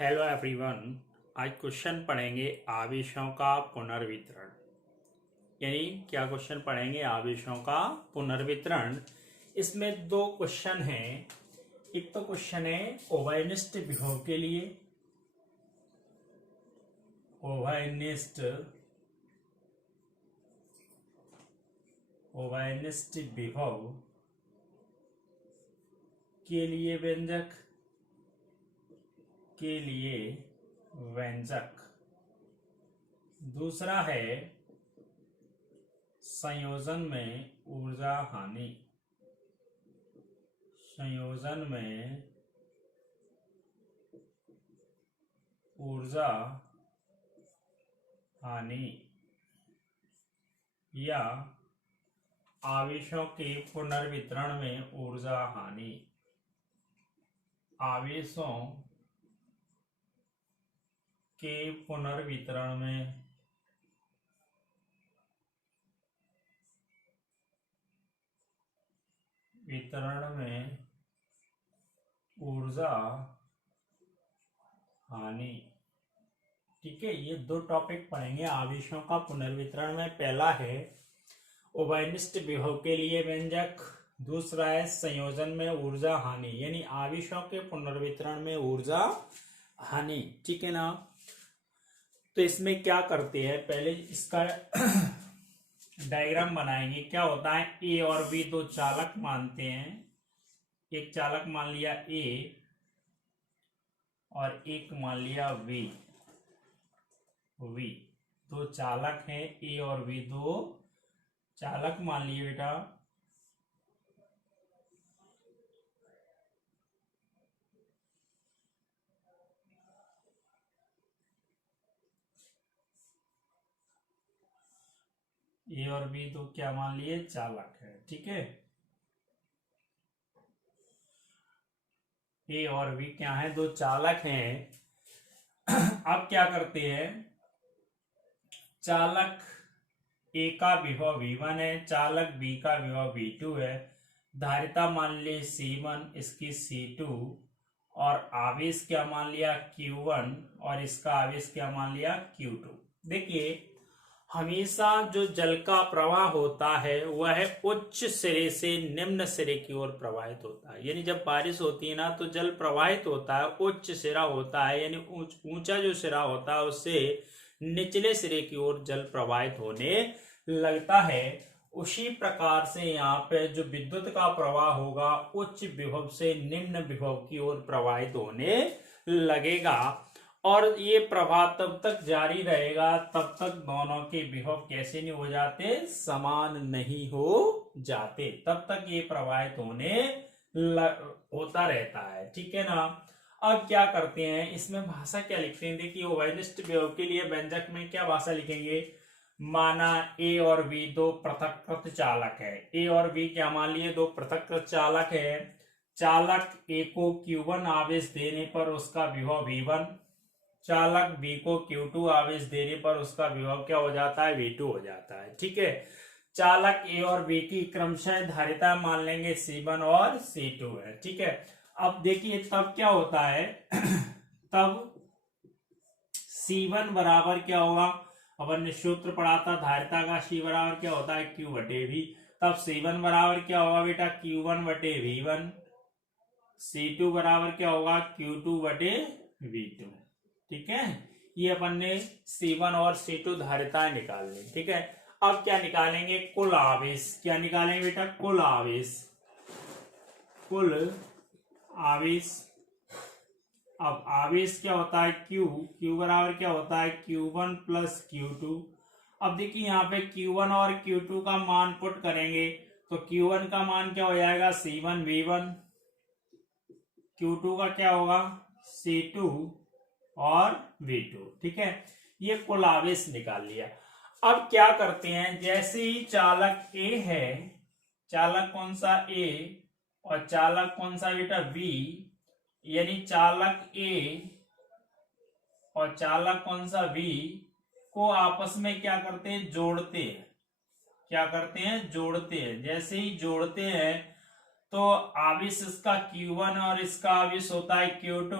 Hello everyone. आज question पढ़ेंगे आवेशों का पुनर्वितरण। यानी क्या क्वेश्चन पढ़ेंगे? आवेशों का पुनर्वितरण। इसमें दो क्वेश्चन हैं। एक तो क्वेश्चन है ओवाइनिस्ट विभव के लिए, ओवाइनिस्ट विभव के लिए व्यंजक के लिए व्यंजक। दूसरा है संयोजन में ऊर्जा हानि। संयोजन में ऊर्जा हानि या आवेशों के पुनर्वितरण में ऊर्जा हानि। आवेशों के पुनर्वितरण में ऊर्जा हानि। ठीक है, ये दो टॉपिक पढ़ेंगे आवेशों का पुनर्वितरण में। पहला है ओवाइनिस्ट विभव के लिए व्यंजक, दूसरा है संयोजन में ऊर्जा हानि, यानी आवेशों के पुनर्वितरण में ऊर्जा हानि। ठीक है ना? तो इसमें क्या करते हैं, पहले इसका डायग्राम बनाएंगे। क्या होता है, ए और बी दो चालक मानते हैं। एक चालक मान लिया ए और एक मान लिया वी। दो चालक हैं, ए और वी दो चालक मान लिए बेटा। ए और बी तो क्या मान लिए? चालक है। ठीक है, ए और बी क्या है? दो चालक हैं। अब क्या करते हैं, चालक ए का विभव V1 है, चालक बी का विभव V2 है। धारिता मान ली C1, इसकी C2, और आवेश क्या मान लिया? Q1, और इसका आवेश क्या मान लिया? Q2। देखिए, हमेशा जो जल का प्रवाह होता है वह उच्च सिरे से निम्न सिरे की ओर प्रवाहित होता है। यानी जब बारिश होती है ना, तो जल प्रवाहित होता है, उच्च सिरा होता है, यानी ऊंचा जो सिरा होता है उससे निचले सिरे की ओर जल प्रवाहित होने लगता है। उसी प्रकार से यहाँ पे जो विद्युत का प्रवाह होगा उच्च विभव से निम्न विभव की ओर प्रवाहित होने लगेगा, और ये प्रवाह तब तक जारी रहेगा तब तक दोनों के विभव कैसे नहीं हो जाते? समान नहीं हो जाते। तब तक ये प्रवाहित होता रहता है। ठीक है ना? अब क्या करते हैं, इसमें भाषा क्या लिखते हैं? देखिए, ओवाइनिस्ट विभव के लिए व्यंजक में क्या भाषा लिखेंगे? माना ए और बी दो पृथक्कृत चालक है। ए और बी क्या मान लिए? दो पृथक्कृत चालक है। चालक ए को Q1 आवेश देने पर उसका विभव V1, चालक बी को Q2 आवेश देने पर उसका विभव क्या हो जाता है? V2 हो जाता है। ठीक है, चालक ए और बी की क्रमशः धारिता मान लेंगे C1 और C2 है। ठीक है, अब देखिए तब क्या होता है तब C1 बराबर क्या होगा? अपन ने सूत्र पढ़ा था धारिता का, C बराबर क्या होता है? Q बटे V। तब C1 बराबर क्या होगा बेटा? Q1 बटे V1। C2 बराबर क्या होगा? Q2 बटे V2। ठीक है, ये अपन ने C1 और C2 धारिताएं निकाल ली। ठीक है, अब क्या निकालेंगे? कुल आवेश। क्या निकालेंगे बेटा? कुल आवेश। अब आवेश क्या होता है? Q बराबर क्या होता है? Q1 plus Q2। अब देखिए यहाँ पे Q1 और Q2 का मान पुट करेंगे तो Q1 का मान क्या हो जाएगा? C1 V1। Q2 का क्या होगा? C2 और V2। ठीक है, ये कुल आवेश निकाल लिया। अब क्या करते हैं, जैसे ही चालक A है, चालक कौन सा? A, और चालक कौन सा बेटा? B, यानी चालक A और चालक कौन सा? B को आपस में क्या करते हैं? जोड़ते हैं। क्या करते हैं? जोड़ते हैं। जैसे ही जोड़ते हैं तो आवेश इसका Q1 और इसका आवेश होता है Q2,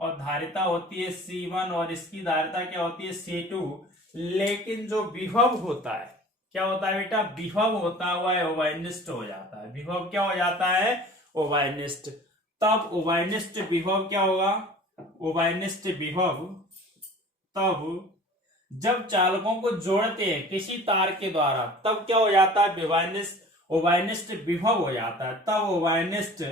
और धारिता होती है C1 और इसकी धारिता क्या होती है C2। लेकिन जो विभव होता है, क्या होता है बेटा, विभव होता हुआ है उभयनिष्ठ हो जाता है। विभव क्या हो जाता है, उभयनिष्ठ। तब उभयनिष्ठ विभव क्या होगा, उभयनिष्ठ विभव तब जब चालकों को जोड़ते हैं किसी तार के द्वारा, तब क्या हो जाता है, विभवनिष्ठ उभयनिष्ठ विभव हो जाता है। तब उभयनिष्ठ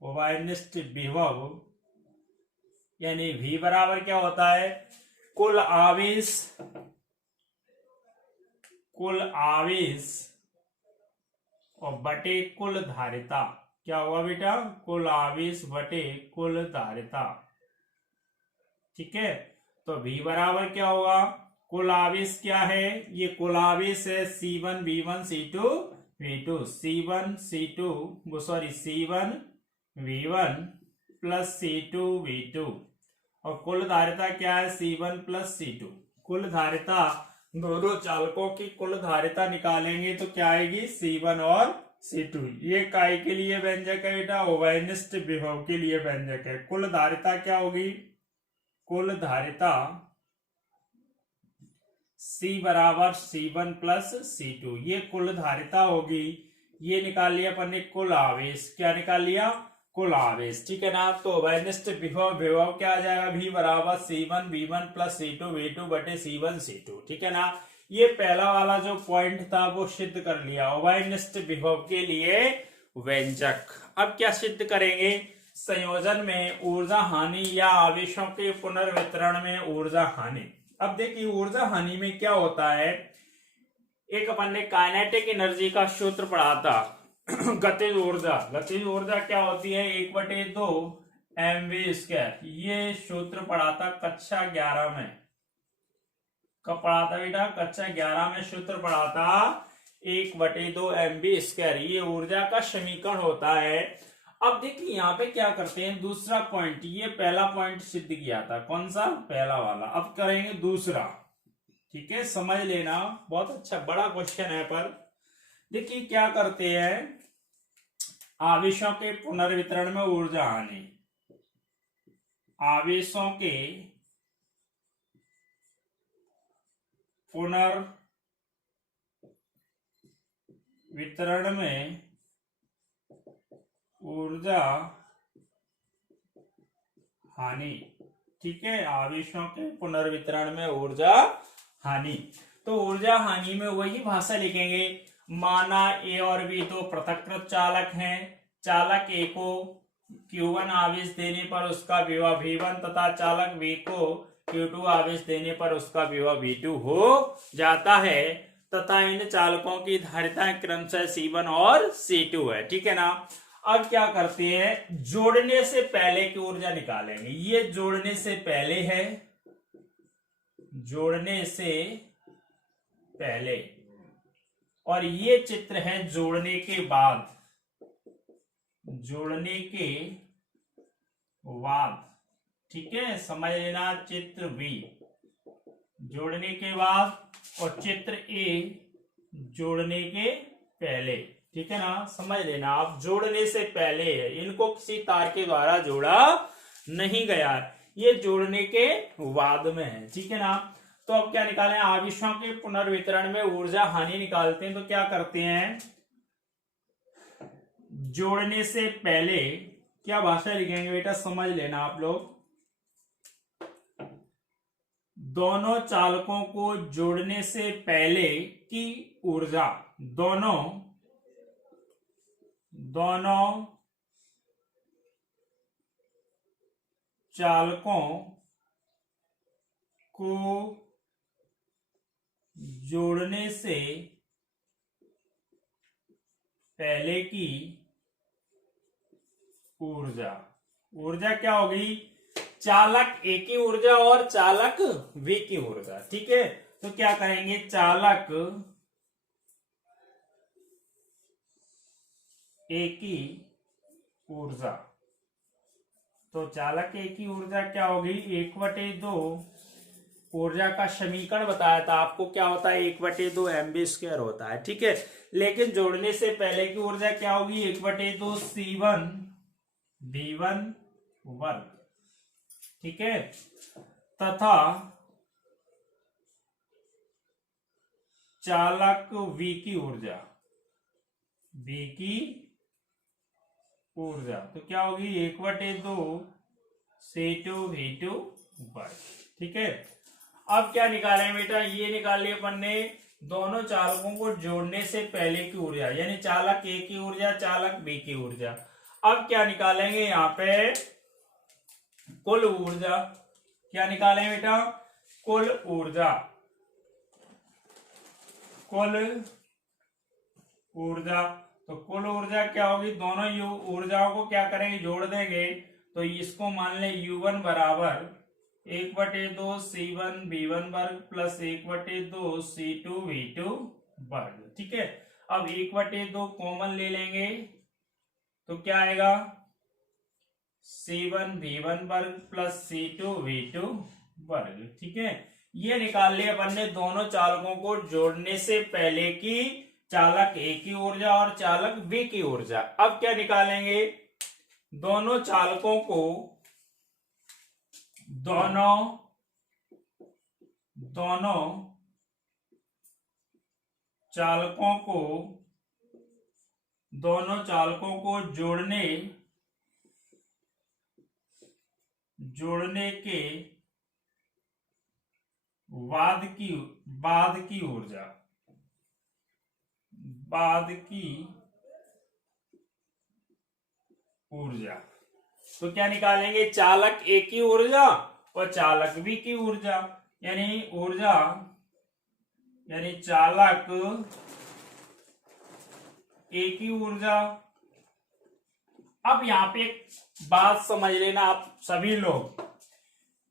उभयनिष्ठ विभव यानी V बराबर क्या होता है, कुल आवेश और बटे कुल धारिता। क्या होगा बेटा, कुल आवेश बटे कुल धारिता। ठीक है, तो V बराबर क्या होगा, कुल आवेश क्या है, ये कुल आवेश है C1 V1 C2 V2, C1 V1 plus C2 V2, और कुल धारिता क्या है C1 प्लस C2। कुल धारिता, दोनों चालकों की कुल धारिता निकालेंगे तो क्या आएगी, C1 और C2। ये काय के लिए व्यंजक है बेटा, उभयनिष्ठ विभव के लिए व्यंजक है। कुल धारिता क्या होगी, कुल धारिता C बराबर C1 प्लस C2, ये कुल धारिता होगी। ये निकाल लिया अपन ने कुल आवेश, क्या निकाल लिया, कुल आवेश। ठीक है ना, तो उभयनिष्ठ विभव क्या आ जाएगा, V बराबर C1 V1 plus C2 V2 बटे C1 C2। ठीक है ना, ये पहला वाला जो पॉइंट था वो सिद्ध कर लिया, उभयनिष्ठ विभव के लिए व्यंजक। अब क्या सिद्ध करेंगे, संयोजन में ऊर्जा हानि या आवेशों के पुनर्वितरण में ऊर्जा हानि। अब देखिए ऊर्जा हानि में क्या होता है, एक अपन ने काइनेटिक एनर्जी का सूत्र पढ़ा था गतिज ऊर्जा क्या होती है, 1/2 mv²। ये सूत्र पढ़ा था कक्षा 11 में। कब पढ़ा था बेटा, कक्षा 11 में सूत्र पढ़ा था 1/2 mv²। ये ऊर्जा का समीकरण होता है। अब देखिए यहाँ पे क्या करते हैं, दूसरा पॉइंट, ये पहला पॉइंट सिद्ध किया था, कौन सा, पहला वाला। अब करेंगे दूसरा। ठीक है, समझ लेना, बहुत अच्छा बड़ा क्वेश्चन है। पर देखिए क्या करते हैं, आवेशों के पुनर्वितरण में ऊर्जा हानि। आवेशों के पुनर्वितरण में ऊर्जा हानि। ठीक है, आवेशों के पुनर्वितरण में ऊर्जा हानि। तो ऊर्जा हानि में वही भाषा लिखेंगे, माना A और B दो पृथक्कृत चालक हैं। चालक A को Q1 आवेश देने पर उसका विभव V1 तथा चालक B को Q2 आवेश देने पर उसका विभव V2 हो जाता है, तथा इन चालकों की धारिताएं क्रमशः C1 और C2 है। ठीक है ना, अब क्या करते हैं, जोड़ने से पहले की ऊर्जा निकालेंगे। ये जोड़ने से पहले है, जोड़ने से पहले, और ये चित्र है जोड़ने के बाद, जोड़ने के बाद। ठीक है, समझ लेना, चित्र B जोड़ने के बाद और चित्र A जोड़ने के पहले। ठीक है ना, समझ लेना आप, जोड़ने से पहले है, इनको किसी तार के द्वारा जोड़ा नहीं गया, ये जोड़ने के बाद में है। ठीक है ना, तो अब क्या निकालें, आवेशों के पुनर्वितरण में ऊर्जा हानि निकालते हैं। तो क्या करते हैं, जोड़ने से पहले क्या भाषा लिखेंगे बेटा, समझ लेना आप लोग। दोनों चालकों को जोड़ने से पहले की ऊर्जा, दोनों चालकों को जोड़ने से पहले की ऊर्जा क्या होगी, चालक A की ऊर्जा और चालक B की ऊर्जा। ठीक है, तो क्या करेंगे, चालक A की ऊर्जा, तो चालक A की ऊर्जा क्या होगी, 1/2 ऊर्जा का समीकरण बताया था आपको, क्या होता है 1/2 mv² होता है, ठीक है। लेकिन जोड़ने से पहले की ऊर्जा क्या होगी, 1/2 C1v1 वर्ग, ठीक है, तथा चालक V की ऊर्जा तो क्या होगी 1/2 C2v2 वर्ग, ठीक है। अब क्या निकालें बेटा, ये निकाल लिया अपन ने दोनों चालकों को जोड़ने से पहले की ऊर्जा, यानी चालक ए की ऊर्जा, चालक बी की ऊर्जा। अब क्या निकालेंगे यहाँ पे, कुल ऊर्जा। क्या निकालें बेटा, कुल ऊर्जा। तो कुल ऊर्जा क्या होगी, दोनों ऊर्जाओं को क्या करेंगे, जोड़ देंगे। तो इसको मान लें U1 बराबर 1/2 C1v1 वर्ग प्लस 1/2 C2v2 वर्ग, ठीक है। अब 1/2 कॉमन ले लेंगे तो क्या आएगा, C1v1 वर्ग प्लस C2v2 वर्ग, ठीक है। ये निकाल लिया अपन ने दोनों चालकों को जोड़ने से पहले की चालक ए की ऊर्जा और चालक बी की ऊर्जा। अब क्या निकालेंगे, दोनों चालकों को जोड़ने के बाद की ऊर्जा। तो क्या निकालेंगे, चालक ए की ऊर्जा और चालक बी की ऊर्जा, यानी चालक ए की ऊर्जा। अब यहां पे एक बात समझ लेना आप सभी लोग,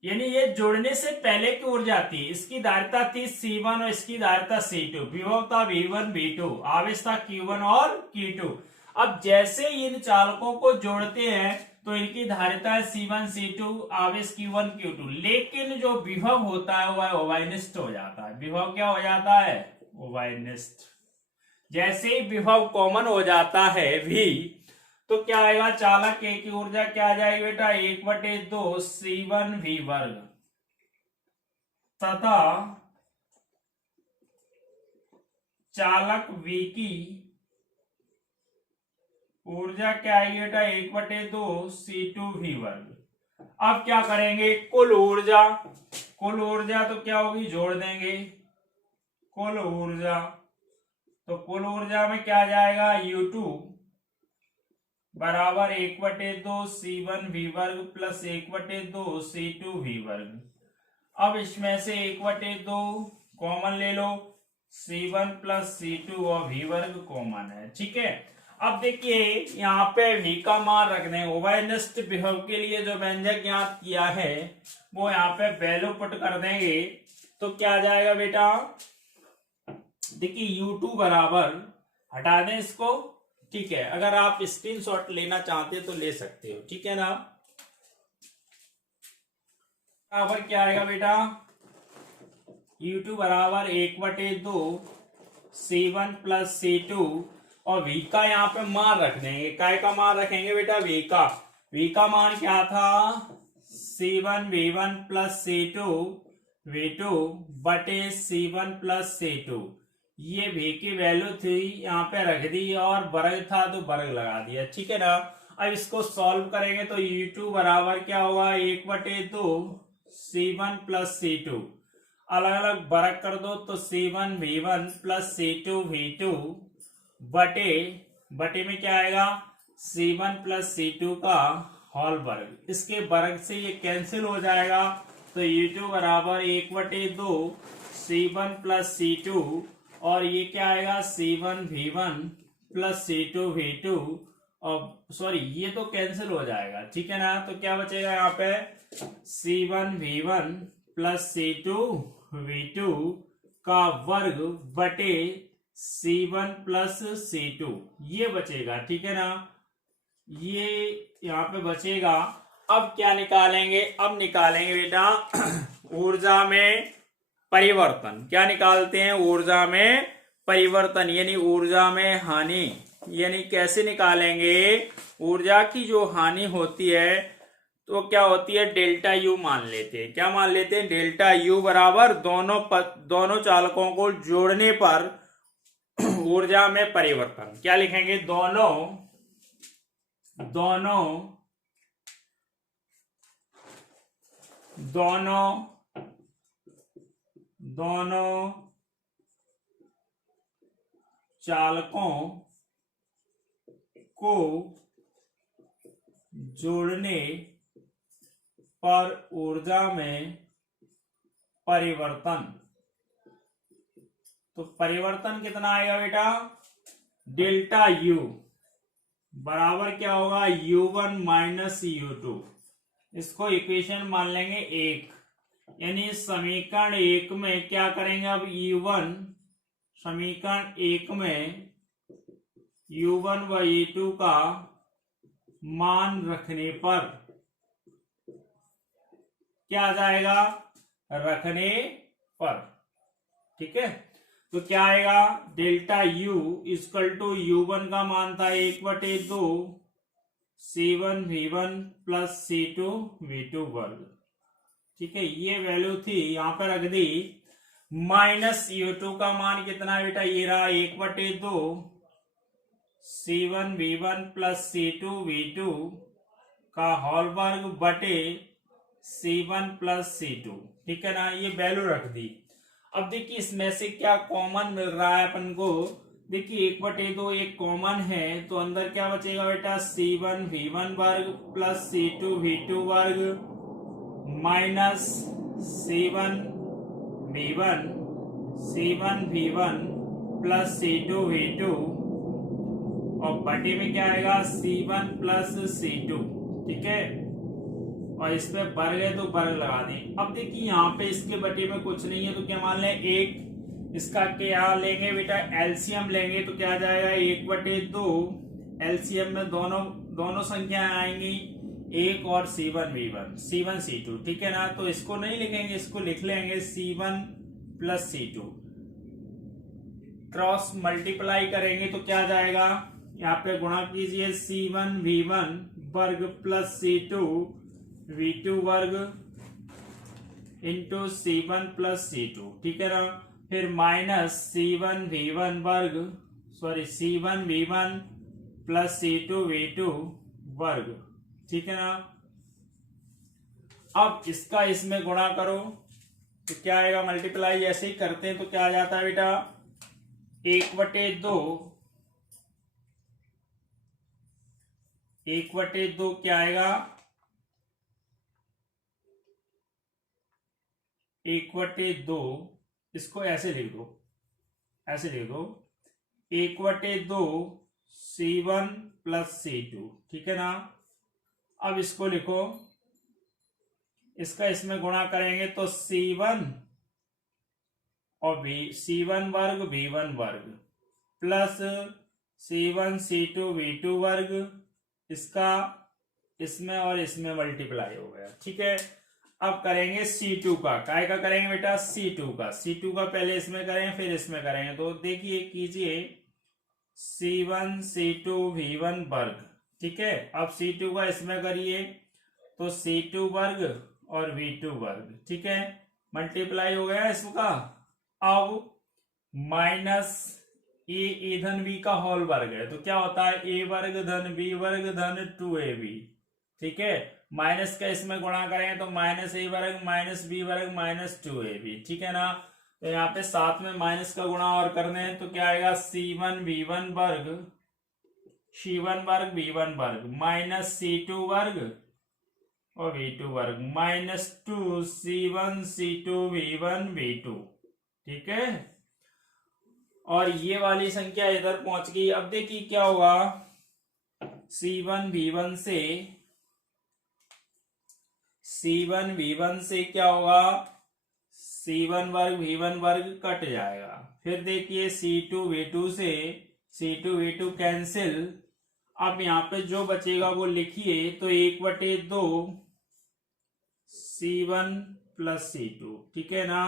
यानी ये जोड़ने से पहले की ऊर्जा थी, इसकी धारिता थी C1 और इसकी धारिता C2, विभव था V1 V2, आवेश था Q1 और Q2। अब जैसे इन चालकों को जोड़ते हैं तो इनकी धारिता है C1 C2, आवेश Q1 Q2, लेकिन जो विभव होता है वह ओवाइनिष्ट हो जाता है। विभव क्या हो जाता है, ओवाइनिष्ट। जैसे ही विभव कॉमन हो जाता है V, तो क्या आएगा, चालक ए की ऊर्जा क्या आ जाएगी बेटा, 1/2 C1v वर्ग तथा चालक V की ऊर्जा क्या आएगी बेटा, 1/2 C2v वर्ग। अब क्या करेंगे, कुल ऊर्जा तो क्या होगी, जोड़ देंगे कुल ऊर्जा। तो कुल ऊर्जा में क्या आ जाएगा, U2 बराबर 1/2 C1v वर्ग प्लस 1/2 C2v वर्ग। अब इसमें से 1/2 कॉमन ले लो, C1 प्लस C2 और v वर्ग कॉमन है, ठीक है। अब देखिए यहाँ पे v का मान रख दें, ओवाइनिष्ट विभव के लिए जो व्यंजक ज्ञात किया है वो यहाँ पे वैल्यू पुट कर देंगे। तो क्या आ जाएगा बेटा, देखिए U2 बराबर, हटा दें इसको, ठीक है। अगर आप स्क्रीनशॉट लेना चाहते तो ले सकते हो, ठीक है ना। बराबर क्या आएगा बेटा, U2 बराबर 1/2 C1 प्लस C2 और V का यहाँ पे मान रख देंगे। काय का मान रखेंगे बेटा, V का मान क्या था, C1v1 प्लस C2v2 बटे C1 प्लस C2। ये V की वैल्यू थी, यहाँ पे रख दी, और वर्ग था तो वर्ग लगा दिया, ठीक है ना। अब इसको सॉल्व करेंगे तो U2 बराबर क्या होगा, 1/2 C1 प्लस C2, अलग अलग वर्ग कर दो तो C1v1 प्लस C2v2 बटे में क्या आएगा, C1 प्लस C2 का होल वर्ग। इसके वर्ग से ये कैंसिल हो जाएगा, तो U2 बराबर 1/2 C1 प्लस C2 और ये क्या आएगा, C1v1 प्लस C2v2, और सॉरी ये तो कैंसिल हो जाएगा, ठीक है ना। तो क्या बचेगा यहाँ पे, C1v1 प्लस C2v2 का वर्ग बटे C1 प्लस C2, ये बचेगा, ठीक है ना। ये यहाँ पे बचेगा। अब क्या निकालेंगे, अब निकालेंगे बेटा ऊर्जा में परिवर्तन। क्या निकालते हैं, ऊर्जा में परिवर्तन यानी ऊर्जा में हानि। यानी कैसे निकालेंगे, ऊर्जा की जो हानि होती है तो क्या होती है, डेल्टा यू मान लेते हैं। क्या मान लेते हैं, डेल्टा यू बराबर दोनों चालकों को जोड़ने पर ऊर्जा में परिवर्तन। क्या लिखेंगे, दोनों चालकों को जोड़ने पर ऊर्जा में परिवर्तन। तो परिवर्तन कितना आएगा बेटा, डेल्टा यू बराबर क्या होगा, U1 माइनस U2। इसको इक्वेशन मान लेंगे 1। यानी समीकरण 1 में क्या करेंगे, अब U1 समीकरण 1 में U1 व U2 का मान रखने पर क्या आ जाएगा, रखने पर। ठीक है, तो क्या आएगा, delta U equal to U1 का मान था 1/2 C1V1 प्लस C2V2 वर्ग। ठीक है, ये वैल्यू थी, यहां पर रख दी। माइनस U2 का मान कितना बेटा, ये रहा 1/2 C1V1 प्लस C2V2 का होल वर्ग बटे C1 प्लस C2। ठीक है ना, ये वैल्यू रख दी। अब देखिए इसमें से क्या कॉमन मिल रहा है अपन को, देखिए 1/2 एक कॉमन है, तो अंदर क्या बचेगा बेटा, C1V1 वर्ग प्लस C2V2 वर्ग माइनस C1V1 प्लस C2V2 और बटे में क्या आएगा, C1 प्लस C2। ठीक है, और इस पे वर्ग है तो वर्ग लगा दें। अब देखिए यहाँ पे इसके बटे में कुछ नहीं है तो क्या मान लें, 1। इसका क्या लेंगे बेटा, एलसीएम लेंगे तो क्या आ जाएगा, 1/2। एलसीएम में दोनों संख्याएं आएंगी, 1 और C1 C2। ठीक है ना, तो इसको नहीं लिखेंगे, इसको लिख लेंगे C1 plus C2। Cross multiply करेंगे तो क्या आ जाएगा, यहाँ पे गुणा कीजिए, C1V1 वर्ग प्लस C2V2 वर्ग इंटू C1 प्लस C2। ठीक है ना, फिर माइनस C1V1 प्लस C2V2 वर्ग। ठीक है ना, अब इसका इसमें गुणा करो तो क्या आएगा, मल्टीप्लाई ऐसे ही करते हैं तो क्या आ जाता है बेटा, 1/2 क्या आएगा, 1/2 इसको ऐसे लिख दो 1/2 C1 प्लस C2। ठीक है ना, अब इसको लिखो, इसका इसमें गुणा करेंगे तो C1 और C1 वर्ग V1 वर्ग प्लस C1 C2 V2 वर्ग, इसका इसमें और इसमें मल्टीप्लाई हो गया। ठीक है, अब करेंगे C2 का, काय का करेंगे बेटा, C2 का पहले इसमें करें फिर इसमें करेंगे। तो देखिए कीजिए C1 C2 V1 वर्ग। ठीक है, अब C2 का इसमें करिए तो C2 वर्ग और V2 वर्ग। ठीक है, मल्टीप्लाई हो गया इसका। अब माइनस ए धन बी का होल वर्ग है तो क्या होता है, ए वर्ग धन बी वर्ग धन 2ab। ठीक है, माइनस का इसमें गुणा करेंगे तो माइनस ए वर्ग माइनस बी वर्ग माइनस 2ab। ठीक है ना, तो यहाँ पे साथ में माइनस का गुणा और करने हैं तो क्या आएगा, C1 V1 वर्ग V1 वर्ग माइनस C2 वर्ग और V2 वर्ग minus 2 C1 C2 V1 V2। ठीक है, और ये वाली संख्या इधर पहुंच गई। अब देखिए क्या होगा, C1 V1 से क्या होगा, C1 वर्ग V1 वर्ग कट जाएगा। फिर देखिए C2 V2 कैंसिल। अब यहाँ पे जो बचेगा वो लिखिए, तो 1/2 C1 प्लस C2, ठीक है ना।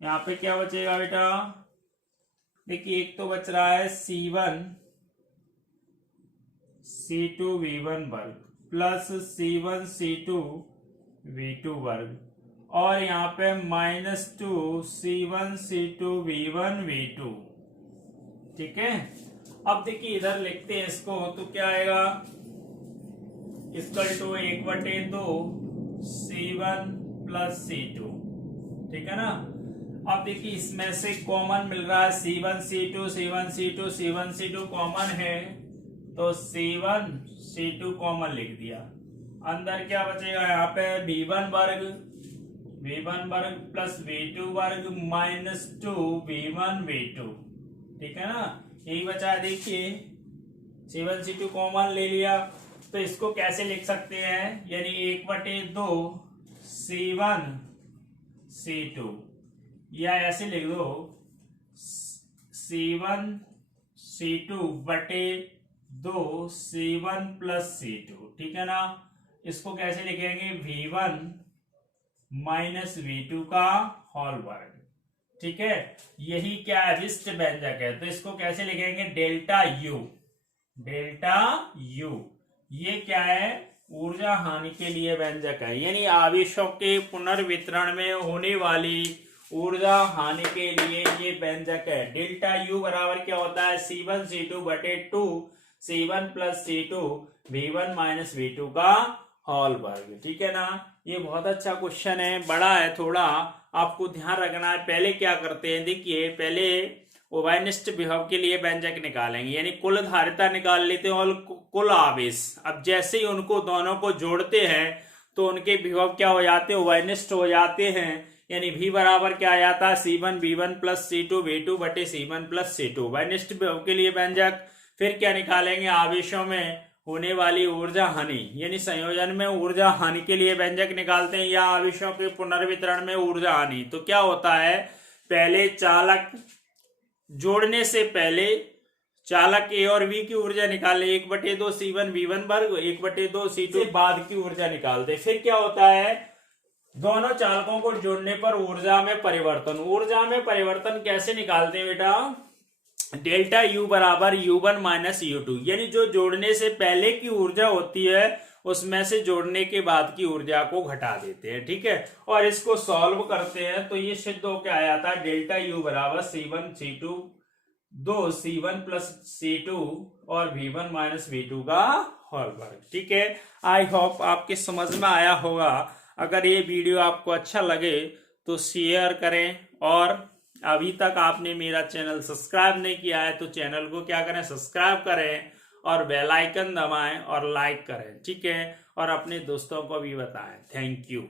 यहाँ पे क्या बचेगा बेटा, देखिए एक तो बच रहा है C1 C2 V1 वर्ग प्लस C1 C2 V2 वर्ग, और यहाँ पे -2 C1 C2 V1 V2, ठीक है। अब देखिए इधर लिखते हैं इसको, तो क्या आएगा, equal to 1/2 C1 plus C2, ठीक है ना। अब देखिए इसमें से कॉमन मिल रहा है C1 C2 C1 C2 C1 C2 common है, तो C1 C2 कॉमन लिख दिया। अंदर क्या बचेगा, यहाँ पे V1 वर्ग प्लस V2 वर्ग -2 V1 V2, ठीक है ना। यही बचा है, देखिए C1 C2 कॉमन ले लिया, तो इसको कैसे लिख सकते हैं, यानी 1/2 C1 C2, या ऐसे लिख दो C1 C2 बटे 2 C1 प्लस C2, ठीक है ना। इसको कैसे लिखेंगे, V1 माइनस V2 का होल वर्ग, ठीक है। यही क्या है, विशिष्ट व्यंजक है, तो इसको कैसे लिखेंगे, डेल्टा U। ये क्या है, ऊर्जा हानि के लिए व्यंजक है, यानी आवेशों के पुनर्वितरण में होने वाली ऊर्जा हानि के लिए ये व्यंजक है। डेल्टा U बराबर क्या होता है, C1 C2 बटे 2 C1 plus C2 V1 minus V2 का होल वर्ग, ठीक है ना। ये बहुत अच्छा क्वेश्चन है, बड़ा है थोड़ा, आपको ध्यान रखना है। पहले क्या करते हैं, देखिए पहले उभयनिष्ठ विभव के लिए व्यंजक निकालेंगे, यानी कुल धारिता निकाल लेते हैं और कुल आवेश। अब जैसे ही उनको दोनों को जोड़ते हैं तो उनके विभव क्या हो जाते हैं, उभयनिष्ठ हो जाते हैं, यानी V बराबर क्या आ जाता है, C1 V1 plus C2 V2 बटे C1 प्लस C2, उभयनिष्ठ विभव के लिए व्यंजक। फिर क्या निकालेंगे, आवेशों में होने वाली ऊर्जा हानि, यानी संयोजन में ऊर्जा हानि के लिए व्यंजक निकालते हैं, या आवेशों के पुनर्वितरण में ऊर्जा हानि। तो क्या होता है, पहले चालक जोड़ने से पहले चालक A और B की ऊर्जा निकाले, 1/2 C1 V1 वर्ग 1/2 C2 बाद की ऊर्जा निकालते। फिर क्या होता है, दोनों चालकों को जोड़ने पर ऊर्जा में परिवर्तन कैसे निकालते हैं बेटा, डेल्टा U बराबर U1 माइनस U2, यानी जो जोड़ने से पहले की ऊर्जा होती है उसमें से जोड़ने के बाद की ऊर्जा को घटा देते हैं, ठीक है। और इसको सॉल्व करते हैं तो ये सिद्ध हो क्या आया था, डेल्टा U बराबर C1 C2 2 C1 plus C2 और V1 माइनस V2 का होल वर्ग, ठीक है। आई होप आपके समझ में आया होगा। अगर ये वीडियो आपको अच्छा लगे तो शेयर करें, और अभी तक आपने मेरा चैनल सब्सक्राइब नहीं किया है तो चैनल को क्या करें, सब्सक्राइब करें और बेल आइकन दबाएं और लाइक करें, ठीक है। और अपने दोस्तों को भी बताएं। Thank you.